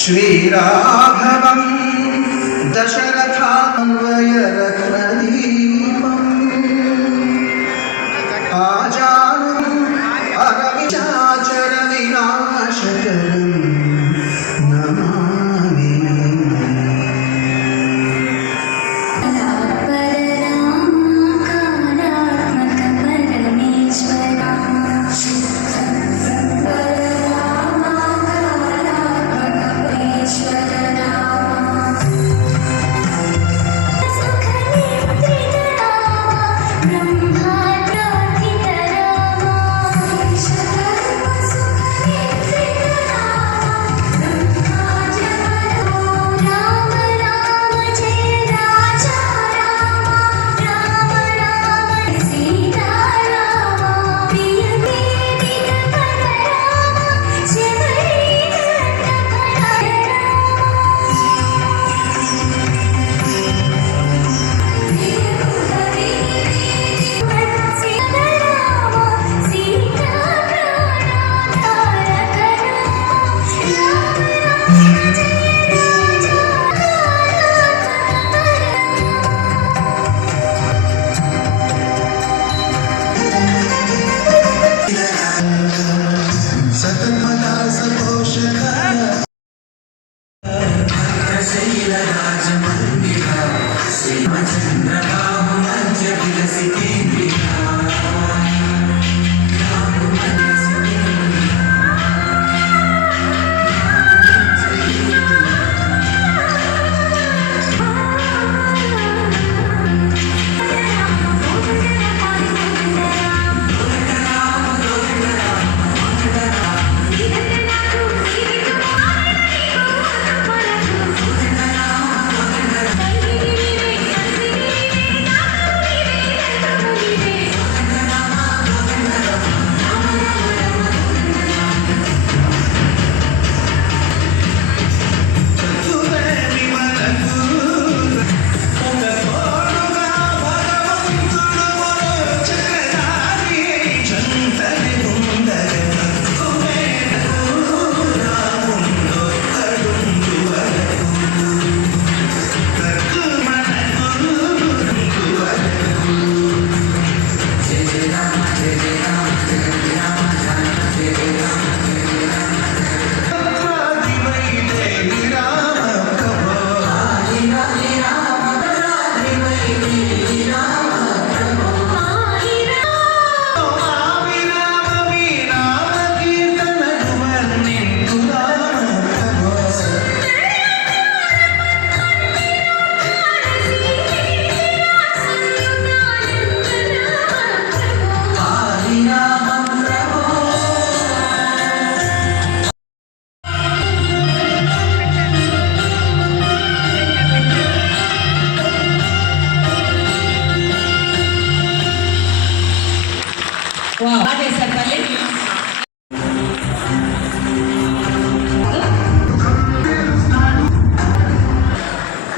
श्रीराघवं दशरथान्वयरत्नदीपम् आजानुम् अरविचाचरविनाशकरम् Namami.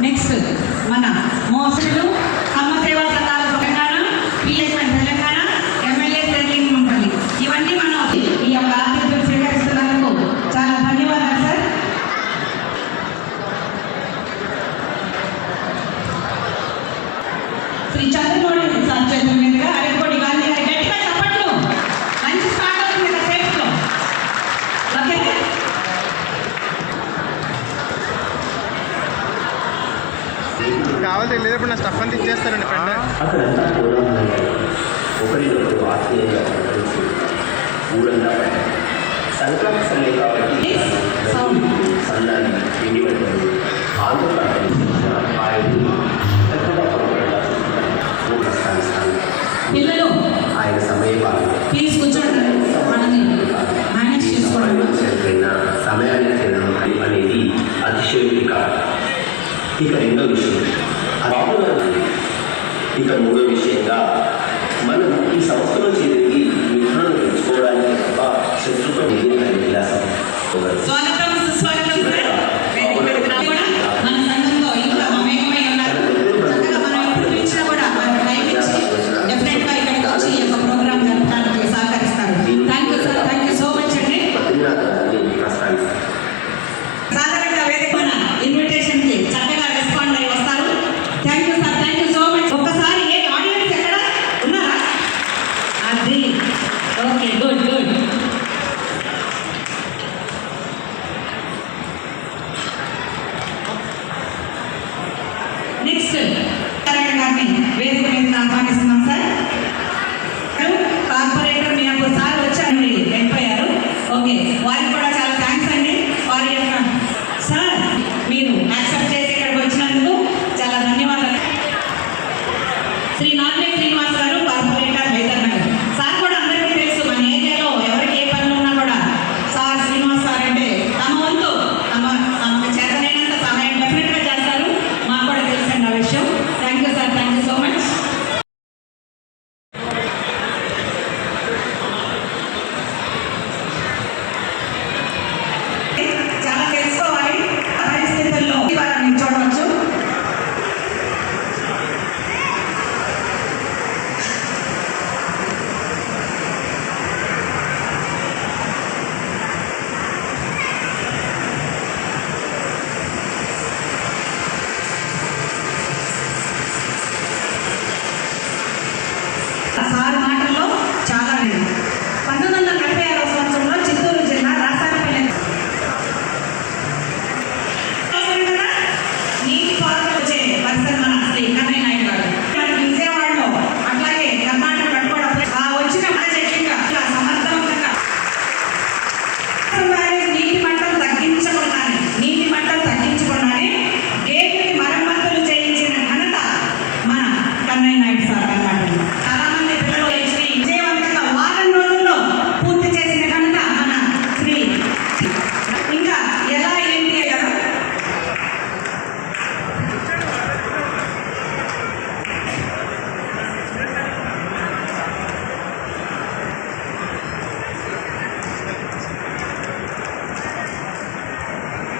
Next మన మోసలు అమ్మ సేవా పథకాలు Telangana, PSN Telangana, MLA settling ఉంటుంది. ఇవన్నీ మనం ఈ యొక్క ఆతిథ్యం స్వీకరిస్తున్నందుకు చాలా ధన్యవాదాలు సార్. శ్రీ చంద్రమోహన్ సార్ చేతుల మీదుగా అరకోటి గాంధీ గారి గట్టిగా చెప్పట్లు. మంచి స్టార్ట్ అవుతుంది కదా సేఫ్లో. ఓకే కావాలి తెలియదు నా స్టఫ్ అంతా ఇచ్చేస్తారండి ఫ్రెండ్. అక్కడంతా ఒకరినొకరు ఆత్మీయంగా కలిసి ఊరంతా సంక్రాంతి సమయం కాబట్టి సన్నాన్ని పిండి వంటలు ఆంధ్రప్రదేశ్ పిల్లలు ఆయన సమయపాలన ప్లీజ్ కూర్చోండి. మేనేజ్ చేసుకోండి. సమయానికి తినడం అనేది అతిశయోక్తి కాదు. ఇక రెండో విషయం ఇక మూడో విషయంగా మనం ఈ సంస్థలో చేరి మిత్రులను పెంచుకోవడానికి తప్ప శత్రుత్వం విలాసం. స్వాగతం సుస్వాగతం సార్. మన సంఘంలో ఇంకా మమేకమై ఉన్నారు. చక్కగా మనం ఎప్పుడు పిలిచినా కూడా టైం ఇచ్చి డెఫినెట్గా ఇక్కడికి వచ్చి ఈ యొక్క ప్రోగ్రామ్ జరపడానికి సహకరిస్తారు. Thank you.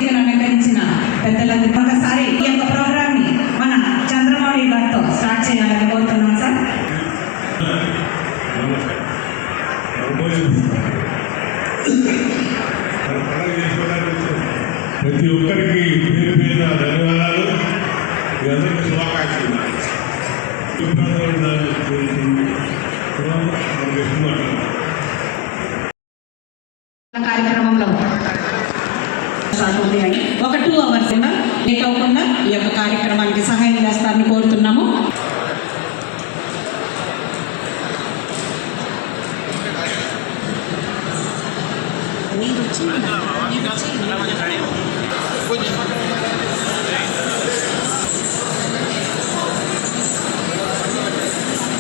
అలంకరించిన పెద్దలందరూ ఒకసారి ఈ యొక్క ప్రోగ్రామ్ ని మన చంద్రమౌళి గారితో స్టార్ట్ చేయాలని కోరుతున్నాం సార్. ప్రతి ఒక్కరికి పేరు పేరున ధన్యవాదాలు. మీ అందరికీ శుభాకాంక్షలు. కార్యక్రమంలో ఒక 2 hours లేట్ అవ్వకుండా ఈ యొక్క కార్యక్రమానికి సహాయం చేస్తారని కోరుతున్నాము.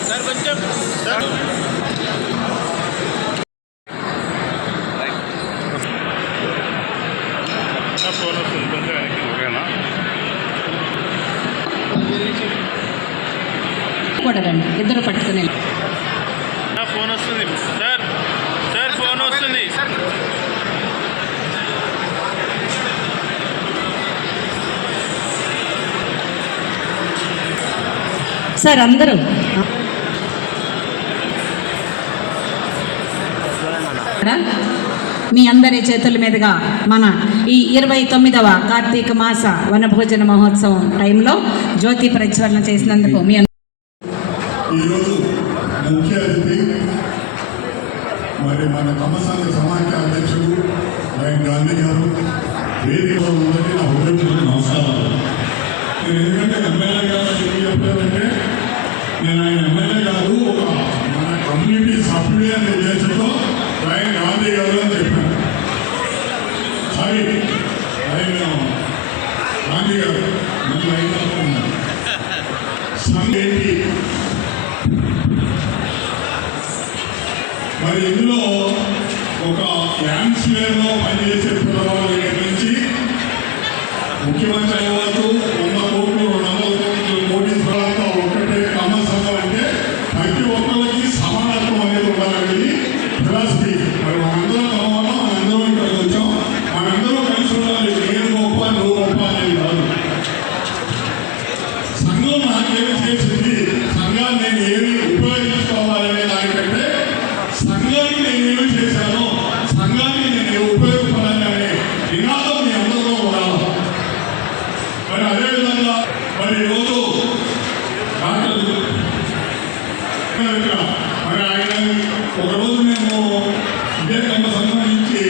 సార్ కొంచెం సార్ ఫోన్ వస్తుంది కొంచెం ఓకేనా కూడా రండి, ఇద్దరు పట్టుకుని ఫోన్ వస్తుంది సార్ సార్ ఫోన్ వస్తుంది సార్ అందరూ మీ అందరి చేతుల మీదుగా మన ఈ 29వ కార్తీక మాస వనభోజన మహోత్సవం టైంలో జ్యోతి ప్రజ్వలన చేసినందుకు మీ ఈరోజు ముఖ్య అతిథి మరి మన కమసాల సమాఖ్య అధ్యక్షుడు ఆయన గాంధీ గారు వేదికలో ఉన్నది నా హృదయపూర్వక నమస్కారాలు. నేను ఎందుకంటే ఎమ్మెల్యే గారు చెప్పి చెప్పారంటే నేను ఆయన ఎమ్మెల్యే గారు ఒక మన కమ్యూనిటీ సభ్యుడే అనే ఉద్దేశంతో ఆయన గాంధీ గారు అని చెప్పాను. సారీ ఆయన గాంధీ గారు మళ్ళీ అయినా సంఘ ఏంటి మరి ఇందులో ఒక యాంప్స్వేర్లో పనిచేసే పిల్లవాళ్ళ దగ్గర నుంచి ముఖ్యమంత్రి అయ్యే వరకు 100 కోట్లు 200 కోట్లు కోటీశ్వరాలతో ఒకటే కమ సంఘం అంటే ప్రతి ఒక్కరికి సమానత్వం అనేది ఉండాలని ఫిలాసఫీ. మరి మనందరం కమవడం, మనందరం ఇక్కడికి వచ్చాం, మనందరూ కలిసి ఉండాలి. నేను గొప్ప నువ్వు గొప్ప అనేది కాదు. సంఘం నాకేమి చేసింది, సంఘాన్ని నేను ఏమి ఉపయోగించుకోవాలనే దానికంటే సంఘాన్ని నేను ఏమి చేశాను, సంఘాన్ని నేను ఉపయోగపడాలనే నినాదం మీ అందరిలో ఉండాలి. మరి అదేవిధంగా మరి ఈరోజు మరి ఆయన ఒకరోజు మేము వివేకానంద సంఘం నుంచి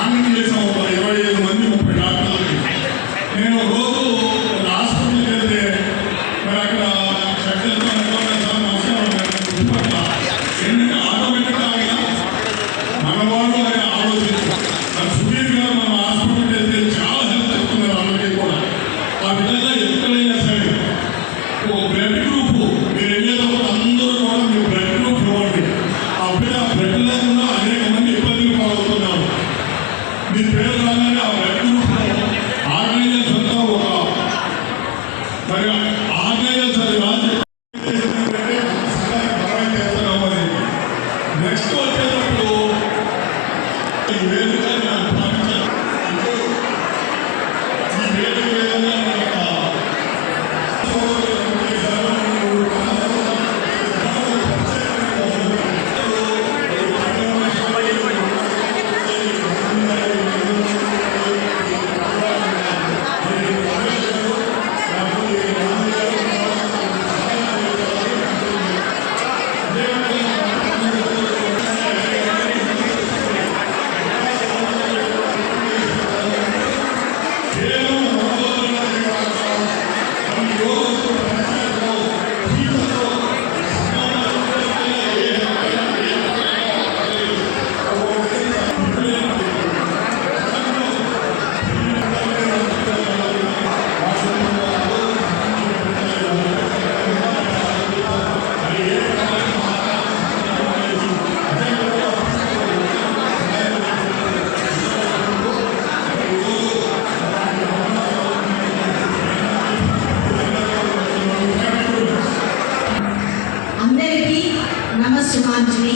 ఆనందం చేసాం. ఒక 25 మంది 30 డాక్టర్లకి. నేను ఒక రోజు ఒక హాస్పిటల్కి వెళ్తే మరి అక్కడ ఏంటంటే ఆటోమేటిక్గా ఆయన మనవాడు ఆయన ఆలోచించారు. మరి సుధీర్ గారు మన హాస్పిటల్కి వెళ్తే చాలా హెల్ప్ అవుతున్నారు అందరికీ కూడా. ఆ విధంగా ఎక్కడైనా సరే ఒక బ్లడ్ గ్రూప్ మీరు వెళ్ళేటప్పుడు అందరూ కూడా మీ బ్లడ్ గ్రూప్ ఇవ్వండి. అప్పుడే ఆ బ్లడ్ లేకుండా అనేక మంది ఇబ్బందులు పాల్గొతున్నారు. మీ పేరు రాగానే ఆ బ్లడ్ గ్రూప్ ఆర్గనైజేషన్తో ఒక మరి ఆర్గనైజేషన్ రాజు నెక్స్ట్ వచ్చేటప్పుడు ఈ వేదిక నేను భావించాను. ఈ వేదిక విధంగా అందరికీ నమస్సుమాంజలి.